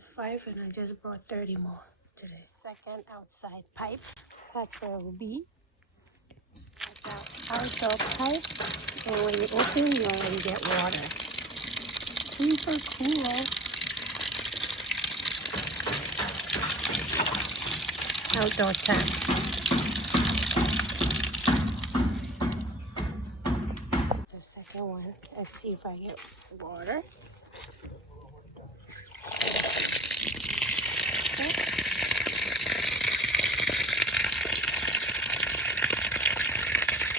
was 5 and I just brought 30 more today. Second outside pipe, that's where it will be. That's outdoor pipe, and when you open, you already get water. Super cool. Outdoor tap. That's the second one. Let's see if I get water.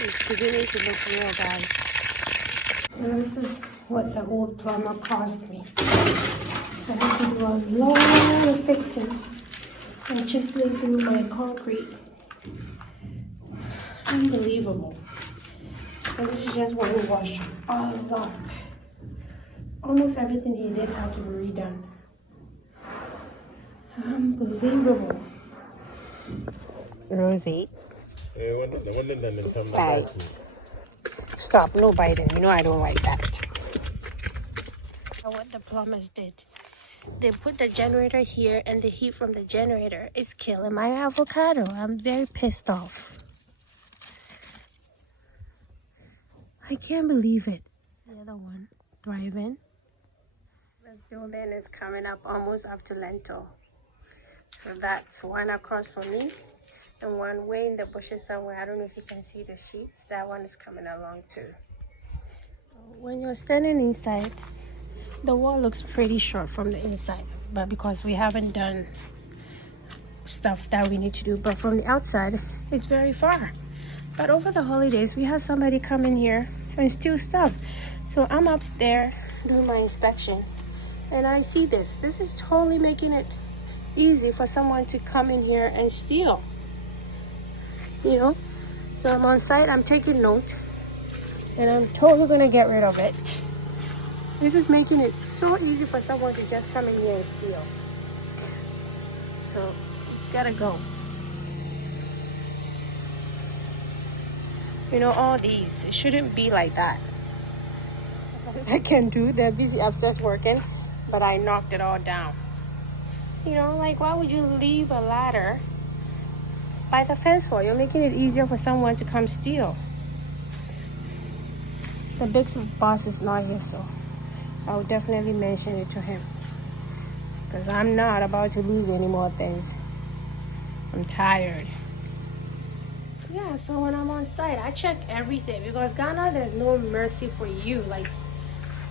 It's beginning to look real bad. And this is what the old plumber cost me. So I had to do a lot of fixing and chiseling through my concrete. Unbelievable. And this is just one wash. A lot. Almost everything he did had to be redone. Unbelievable. Rosie. Bye. Stop, no biting. You know I don't like that. What the plumbers did. They put the generator here, and the heat from the generator is killing my avocado. I'm very pissed off. I can't believe it. The other one, thriving. This building is coming up almost up to lintel. So that's one across from me. And one way in the bushes somewhere. I don't know if you can see the sheets. That one is coming along too. When you're standing inside, the wall looks pretty short from the inside. But because we haven't done stuff that we need to do. But from the outside, it's very far. But over the holidays, we had somebody come in here and steal stuff. So I'm up there doing my inspection. And I see this. This is totally making it easy for someone to come in here and steal. You know, so I'm on site, I'm taking note, and I'm totally gonna get rid of it. This is making it so easy for someone to just come in here and steal. So it's gotta go. You know, all these, it shouldn't be like that. I can do, they're busy upstairs working, but I knocked it all down. You know, like, why would you leave a ladder by the fence wall? You're making it easier for someone to come steal. The big boss is not here, so I will definitely mention it to him. Because I'm not about to lose any more things. I'm tired. Yeah, so when I'm on site, I check everything. Because Ghana, there's no mercy for you. Like,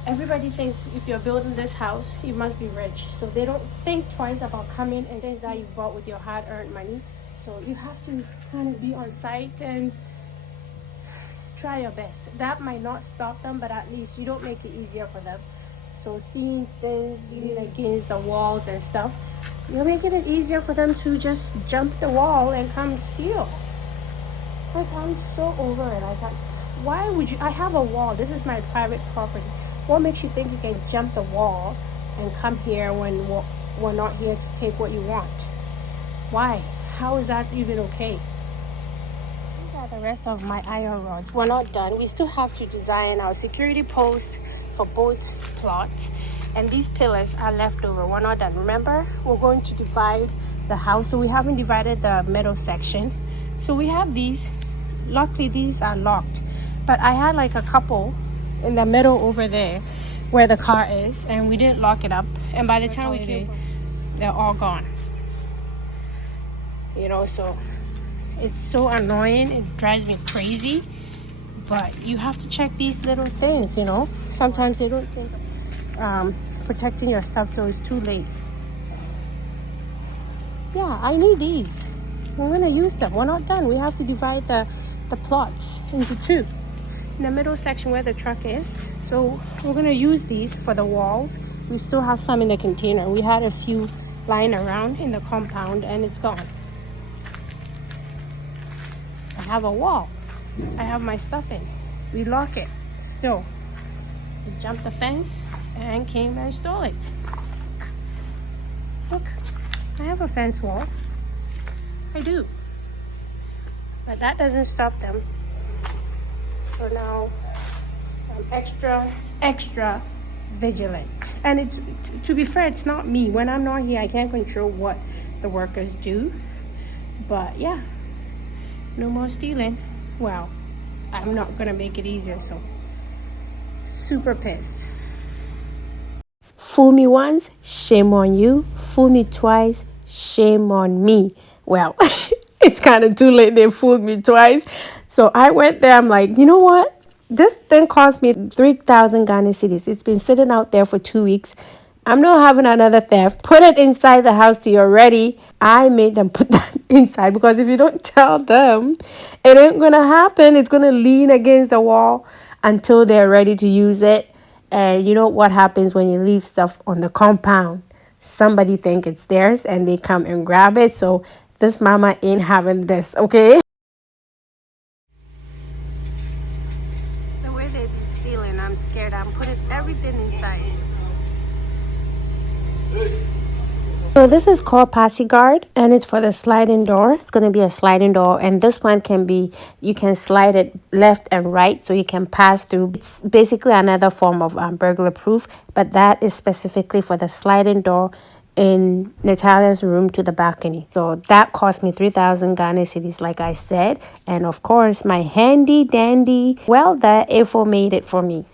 everybody thinks if you're building this house, you must be rich. So they don't think twice about coming and things that you bought with your hard-earned money. So you have to kind of be on site and try your best. That might not stop them, but at least you don't make it easier for them. So seeing things leaning against the walls and stuff, you're making it easier for them to just jump the wall and come steal. Like, I'm so over it. I thought, why would you? I have a wall. This is my private property. What makes you think you can jump the wall and come here when we're not here to take what you want? Why? How is that even okay? These are the rest of my iron rods. We're not done. We still have to design our security post for both plots. And these pillars are left over. We're not done. Remember, we're going to divide the house. So we haven't divided the middle section. So we have these. Luckily, these are locked. But I had like a couple in the middle over there where the car is. And we didn't lock it up. And by the time we came, they're all gone. You know, so it's so annoying. It drives me crazy. But you have to check these little things, you know. Sometimes they don't think protecting your stuff till it's too late. Yeah, I need these. We're going to use them. We're not done. We have to divide the plots into two. In the middle section where the truck is. So we're going to use these for the walls. We still have some in the container. We had a few lying around in the compound and it's gone. I have a wall. I have my stuff in. We lock it still. We jumped the fence and came and stole it. Look, I have a fence wall. I do. But that doesn't stop them. So now I'm extra vigilant. And it's, to be fair, it's not me. When I'm not here, I can't control what the workers do. But yeah, no more stealing. Well, I'm not gonna make it easier, so super pissed. Fool me once, shame on you. Fool me twice, shame on me. Well, it's kind of too late. They fooled me twice. So I went there. I'm like, you know what? This thing cost me 3,000 Ghana cedis. It's been sitting out there for 2 weeks. I'm not having another theft. Put it inside the house till you're ready. I made them put that inside because if you don't tell them, it ain't going to happen. It's going to lean against the wall until they're ready to use it. And you know what happens when you leave stuff on the compound? Somebody think it's theirs and they come and grab it. So this mama ain't having this, okay? The way they be stealing, I'm scared. I'm putting everything inside. So this is called Passy Guard and it's for the sliding door. It's going to be a sliding door and this one can be, you can slide it left and right so you can pass through. It's basically another form of burglar proof, but that is specifically for the sliding door in Natalia's room to the balcony. So that cost me 3,000 Ghana cedis, like I said. And of course, my handy dandy welder AFO made it for me.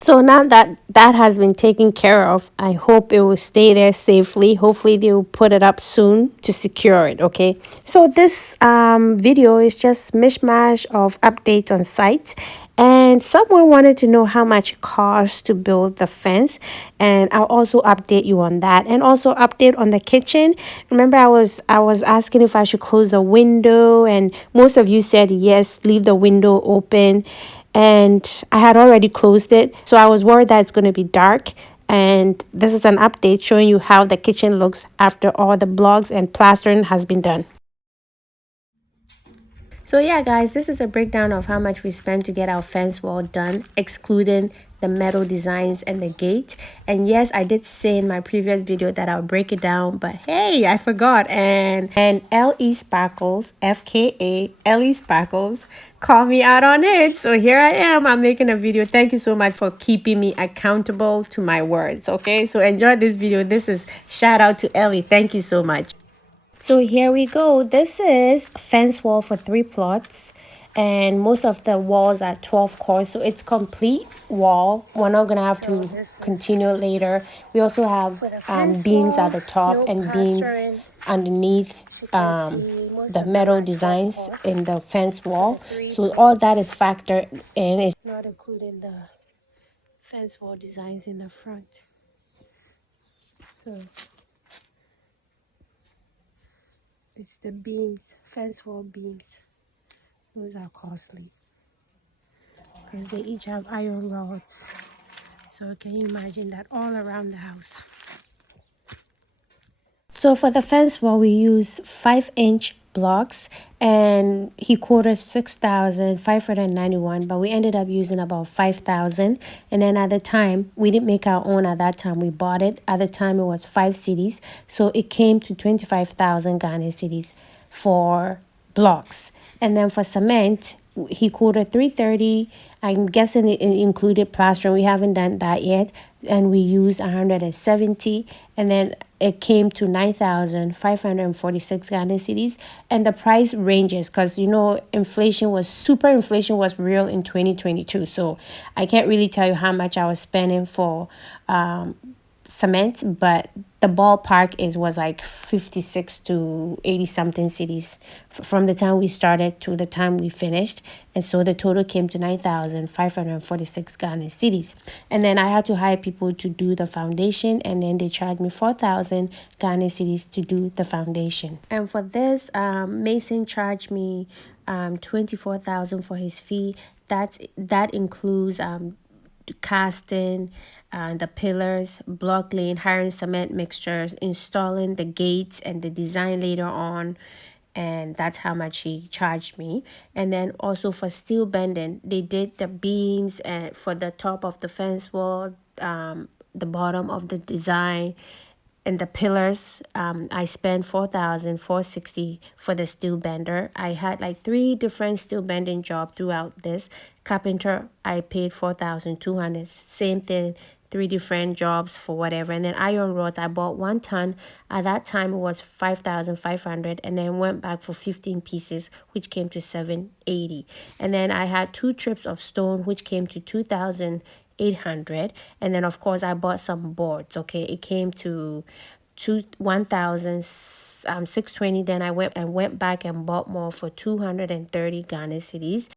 So now that that has been taken care of, I hope it will stay there safely. Hopefully they will put it up soon to secure it, okay? So this video is just mishmash of updates on sites. And someone wanted to know how much it costs to build the fence. And I'll also update you on that. And also update on the kitchen. Remember I was asking if I should close the window. And most of you said yes, leave the window open, and I had already closed it, so I was worried that it's going to be dark. And this is an update showing you how the kitchen looks after all the blocks and plastering has been done. So yeah, guys, this is a breakdown of how much we spent to get our fence wall done, excluding the metal designs and the gate. And yes, I did say in my previous video that I'll break it down, but hey, I forgot. And LE Sparkles, FKA LE Sparkles, call me out on it. So here I am. I'm making a video. Thank you so much for keeping me accountable to my words. Okay, so enjoy this video. This is shout out to Ellie. Thank you so much. So here we go. This is fence wall for 3 plots, and most of the walls are 12 cores, so it's complete wall. We're not gonna have to continue later. We also have beams at the top and beams underneath the metal designs in the fence wall. So all that is factored in. It's not including the fence wall designs in the front. So it's the beams, fence wall beams. Those are costly because they each have iron rods. So can you imagine that all around the house? So for the fence wall, we use 5-inch blocks, and he quoted 6,591, but we ended up using about 5,000. And then at the time, we didn't make our own at that time. We bought it. At the time, it was 5 cities. So it came to 25,000 Ghana cities for blocks. And then for cement, he quoted 330. I'm guessing it included plastering. We haven't done that yet. And we used 170. And then it came to 9,546 Ghana cedis. And the price ranges because, you know, inflation was real in 2022. So I can't really tell you how much I was spending for cement, but the ballpark was like 56 to 80 something cities from the time we started to the time we finished. And so the total came to 9,546 Ghana cities. And then I had to hire people to do the foundation, and then they charged me 4,000 Ghana cities to do the foundation. And for this, Mason charged me 24,000 for his fee. That includes casting the pillars, block laying, hiring cement mixtures, installing the gates and the design later on. And that's how much he charged me. And then also for steel bending, they did the beams and for the top of the fence wall, the bottom of the design, And the pillars, I spent 4,460 for the steel bender. I had like 3 different steel bending jobs throughout this. Carpenter, I paid 4,200. Same thing, 3 different jobs for whatever. And then iron rods, I bought 1 ton. At that time, it was 5,500, and then went back for 15 pieces, which came to 780. And then I had 2 trips of stone, which came to 2,800. And then of course I bought some boards. Okay, it came to 1,620. Then I went back and bought more for 230 Ghana cedis.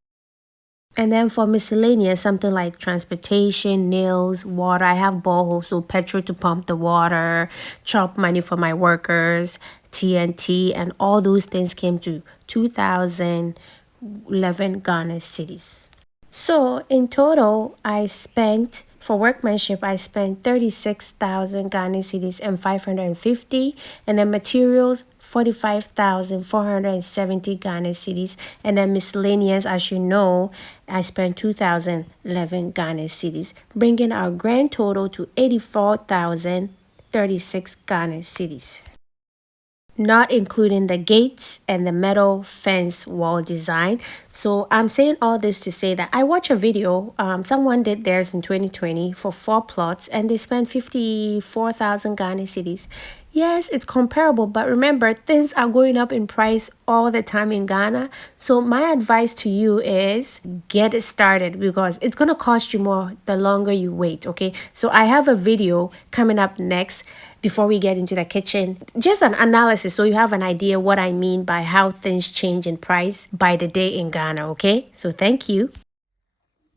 And then for miscellaneous, something like transportation, nails, water, I have boreholes, so petrol to pump the water, chop money for my workers, TNT, and all those things came to 2,011 Ghana cedis. So in total, I spent for workmanship, I spent 36,000 Ghana cedis and 550, and then materials 45,470 Ghana cedis, and then miscellaneous, as you know, I spent 2,011 Ghana cedis, bringing our grand total to 84,036 Ghana cedis, not including the gates and the metal fence wall design. So I'm saying all this to say that I watched a video. Someone did theirs in 2020 for 4 plots, and they spent 54,000 Ghana cedis. Yes, it's comparable, but remember, things are going up in price all the time in Ghana. So my advice to you is get it started, because it's going to cost you more the longer you wait, okay? So I have a video coming up next before we get into the kitchen. Just an analysis so you have an idea what I mean by how things change in price by the day in Ghana, okay? So thank you.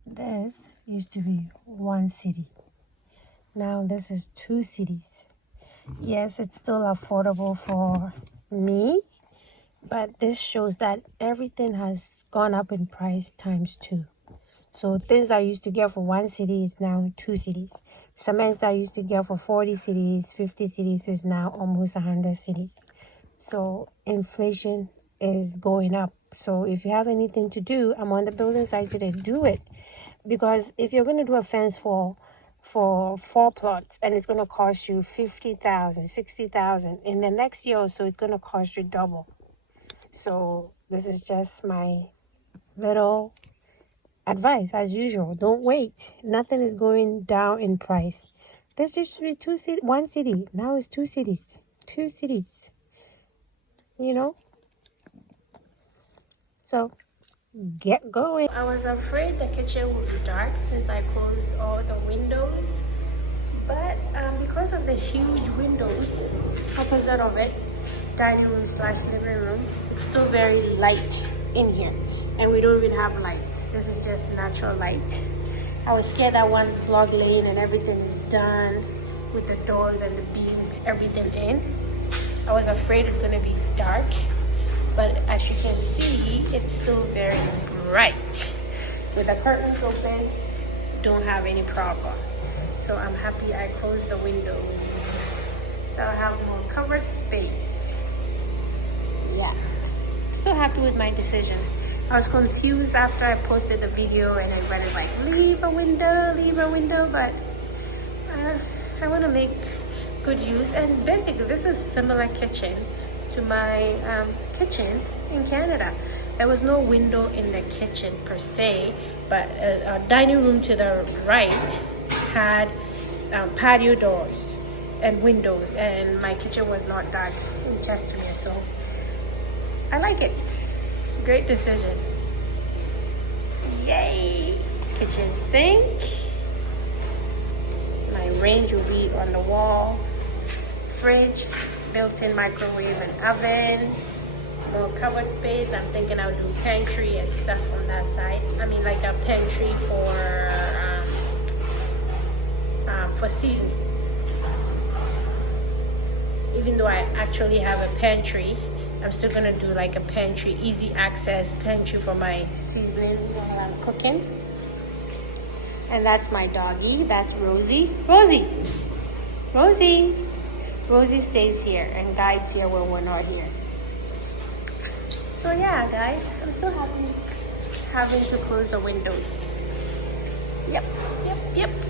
This used to be 1 cedi. Now this is 2 cedis. Yes, it's still affordable for me, but this shows that everything has gone up in price times 2. So things I used to get for 1 cedi is now 2 cedis. Cement I used to get for 40 cedis, 50 cedis is now almost 100 cedis. So inflation is going up. So if you have anything to do, I'm on the building site today, do it. Because if you're going to do a fence for 4 plots and it's going to cost you 50,000, 60,000, in the next year or so it's going to cost you double. So this is just my little advice. As usual, don't wait. Nothing is going down in price. This used to be 1 cedi. Now it's 2 cedis. 2 cedis. You know? So get going. I was afraid the kitchen would be dark since I closed all the windows, but because of the huge windows opposite of it, dining room / living room, it's still very light in here, and we don't even have light. This is just natural light. I was scared that once plug lane and everything is done with the doors and the beam, everything in, I was afraid it's gonna be dark. But as you can see, it's still very bright. With the curtains open, don't have any problem. So I'm happy I closed the window. So I have more covered space. Yeah, still happy with my decision. I was confused after I posted the video and I read it like, leave a window, but I want to make good use. And basically, this is similar kitchen to my kitchen in Canada. There was no window in the kitchen per se, but our dining room to the right had patio doors and windows, and my kitchen was not that in Chestermere, so I like it. Great decision. Yay! Kitchen sink. My range will be on the wall. Fridge, built-in microwave and oven. More covered space. I'm thinking I'll do pantry and stuff on that side. I mean, like a pantry for seasoning. Even though I actually have a pantry, I'm still gonna do like a pantry, easy access pantry for my seasoning while I'm cooking. And that's my doggy. That's Rosie. Rosie stays here and guides here when we're not here. So yeah, guys, I'm still happy having to close the windows. Yep.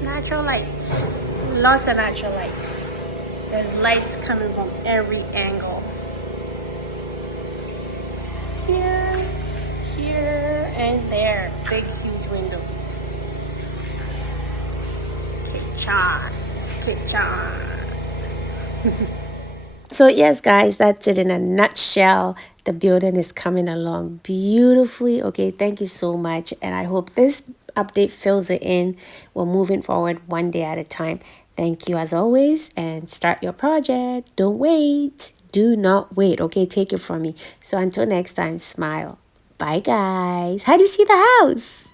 Natural lights. Lots of natural lights. There's lights coming from every angle. Here, here, and there. Big, huge windows. Kitchen, kitchen. So yes, guys, that's it in a nutshell. The building is coming along beautifully. Okay, thank you so much, and I hope this update fills it in. We're moving forward one day at a time. Thank you as always, and start your project. Don't wait. Do not wait. Okay, take it from me. So until next time, smile. Bye, guys. How do you see the house?